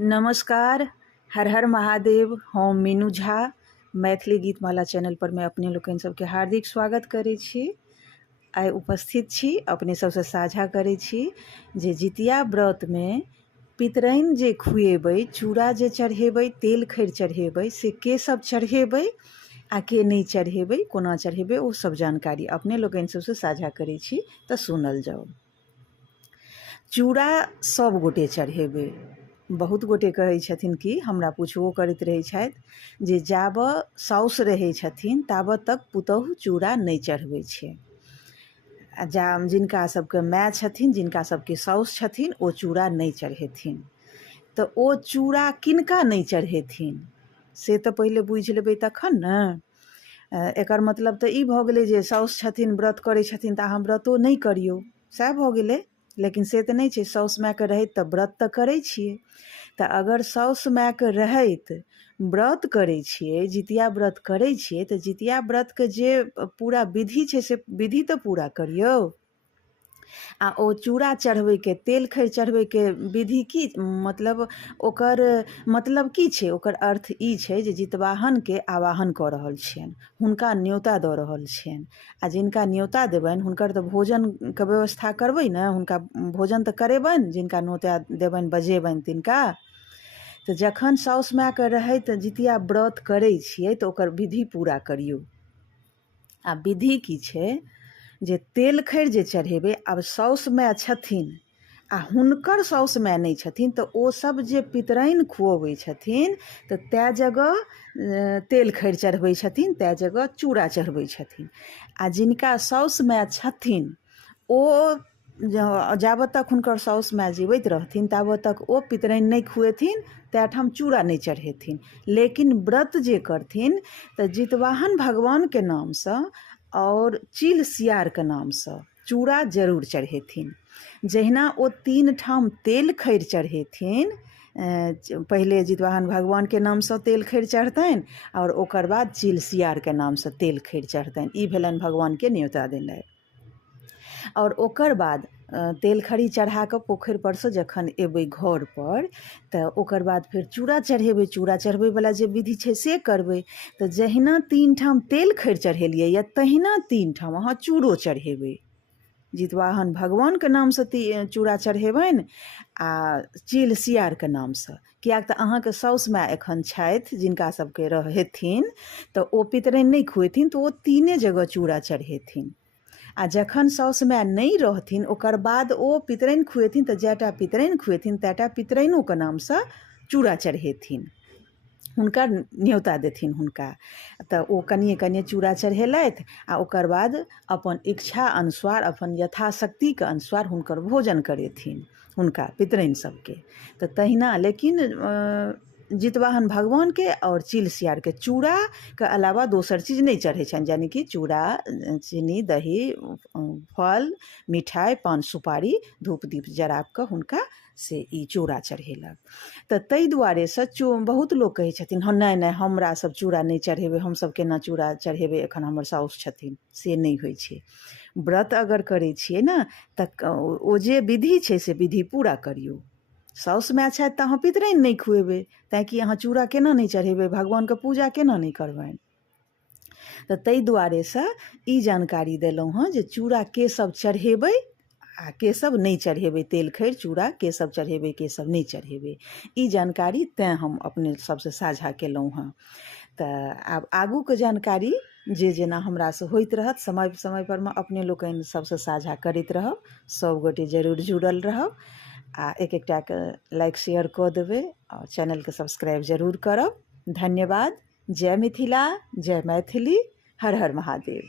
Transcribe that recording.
नमस्कार। हर हर महादेव। हम मीनू झा मैथिली गीतमाला चैनल पर मैं अपने लोकनि सबके हार्दिक स्वागत करै छी। आइ उपस्थित छी अपने सबसे साझा करै छी जे जितिया व्रत में पितराइन जे खुएबै, चूड़ा जे चढ़ेबै, तेल खैर चढ़ेबै, से के सब चढ़ेबै आ के नहीं चढ़ेबै, कोना चढ़ेबै, ओ सब जानकारी अपने लोकनि सबसे साझा करै छी तऽ सुनल जाओ। चूड़ा सब गोटे चढ़ेबै। बहुत गोटे कहै छथिन कि हमरा पुछबो करैत रहै छथि जे जाबऽ साउस रहै छथिन ताबऽ तक पुतहु चूड़ा नहीं चढ़बै छै, आ जिनका सबके माय छथिन, जिनका सबके साउस छथिन, ओ चूड़ा नहीं चढ़ेथिन। तऽ ओ चूड़ा किनका नहीं चढ़ेथिन से तऽ पहिले बुझि लेबै तखन ने। एकर मतलब तऽ ई भऽ गेलै जे साउस छथिन, व्रत करै छथिन तऽ अहाँ व्रतो नहीं करियौ, सएह भऽ गेलै। लेकिन से तऽ नहीं छै, साउस मायके रहैत तऽ व्रत तऽ करै छियै। तऽ अगर साउस मायके रहैत व्रत करै छियै, जितिया व्रत करै छियै, तऽ जितिया व्रतके जे पूरा विधि छै से विधि तऽ पूरा करियौ। आ ओ चूड़ा चढ़बैके, तेल खैर चढ़बैके विधि की मतलब, ओकर मतलब की छै, ओकर अर्थ ई छै जे जितवाहनके आवाहन कऽ रहल छियनि, हुनका न्योता दऽ रहल छियनि। आ जिनका न्योता देबनि हुनकर तऽ भोजनके व्यवस्था करबै ने, हुनका भोजन तऽ करेबनि, जिनका न्योता देबनि बजेबनि तिनका। तऽ जखन साउस मायके रहैत जितिया व्रत करै छियै तऽ ओकर विधि पूरा करियौ। आ विधि की छै जे तेल खैर जे चढ़ेबै, आब साउस माय छथिन आ हुनकर साउस माय नहीं छथिन तऽ ओ सब जे पितराइन खुअबै छथिन तऽ तै जगह तेल खैर चढ़बै छथिन, तै जगह चूड़ा चढ़बै छथिन। आ जिनका साउस माय छथिन ओ जाबत तक हुनकर साउस माय जीवैत रहथिन ताबत तक ओ पितराइन नहीं खुएथिन, तै ठाम चूड़ा नहीं चढ़ेथिन। लेकिन व्रत जे करथिन तऽ जितवाहन भगवानके नामसँ और चील सियारके नामसँ चूड़ा जरूर चढ़ेथिन। जहिना ओ 3 ठाम तेल खैर चढ़ेथिन, पहिले जितवाहन भगवानके नामसँ तेल खैर चढ़तनि और ओकर बाद चील सियारके नामसँ तेल खैर चढ़तनि। ई भेलनि भगवानके न्योता देनाइ। और ओकर बाद तेल खरी चढ़ा कऽ पोखरि परसँ जखन एबै घर पर तऽ ओकर बाद फेर चूड़ा चढ़ेबै। चूड़ा चढ़बैवला जे विधि छै से करबै। तऽ जहिना 3 ठाम तेल खैर चढ़ेलियै या तहिना 3 ठाम अहाँ चूड़ो चढ़ेबै। जितवाहन भगवानके नामसँ चूड़ा चढ़ेबनि आ चील सियारके नामसँ। किएक तऽ अहाँके साउस माय एखन छथि जिनका सबके हेथिन तऽ ओ पितराइन नहीं खुएथिन, तऽ ओ 3 जगह चूड़ा चढ़ेथिन। आ जखन साउस माय नहीं रहथिन ओकर बाद ओ पितराइन खुएथिन तऽ जैटा पितराइन खुएथिन तैटा पितराइनोके नामसँ चूड़ा चढ़ेथिन, हुनका न्योता देथिन हुनका। तऽ ओ कनिए कनिए चूड़ा चढ़ेलथि आ ओकर बाद अपन इच्छा अनुसार, अपन यथाशक्तिके अनुसार हुनकर भोजन करेथिन हुनका पितराइन सबके। तऽ तहिना लेकिन जितवाहन भगवानके और चील सियारके चूड़ाके अलावा दोसर चीज नहीं चढ़ै छनि, यानी कि चूड़ा, चीनी, दही, फल, मिठाई, पान सुपारी, धूप दीप जरा कऽ हुनका से ई चूड़ा चढ़ेलक। तऽ ताहि दुआरेसँ बहुत लोक कहै छथिन हँ नहीं नहीं हमरा सब चूड़ा नहीं चढ़ेबै, हमसब केना चूड़ा चढ़ेबै, एखन हमर साउस छथिन। से नहीं होइ छै। व्रत अगर करै छियै ने तऽ ओ जे विधि छै से विधि पूरा करियौ। साउस माय छथि तऽ अहाँ पितराइन नहीं खुएबै, तैँ कि अहाँ चूड़ा केना नहीं चढ़ेबै, भगवानके पूजा केना नहीं करबनि। तऽ ताहि दुआरेसँ ई जानकारी देलहुँ हँ जे चूड़ा के सब चढ़ेबै आ के सब नहीं चढ़ेबै, तेल खैर चूड़ा के सब चढ़ेबै, के सब नहीं चढ़ेबै। ई जानकारी तैँ हम अपने सबसे साझा केलहुँ हँ। तऽ आब आगूके जानकारी जे जेना हमरासँ होइत रहत समय समय परमे अपने लोकनि सबसे साझा करैत रहब। सब गोटे जरूर जुड़ल रहब आ एक एकटाके लाइक शेयर कऽ देबै और चैनलके सब्सक्राइब जरूर करब। धन्यवाद। जय मिथिला, जय मैथिली, हर हर महादेव।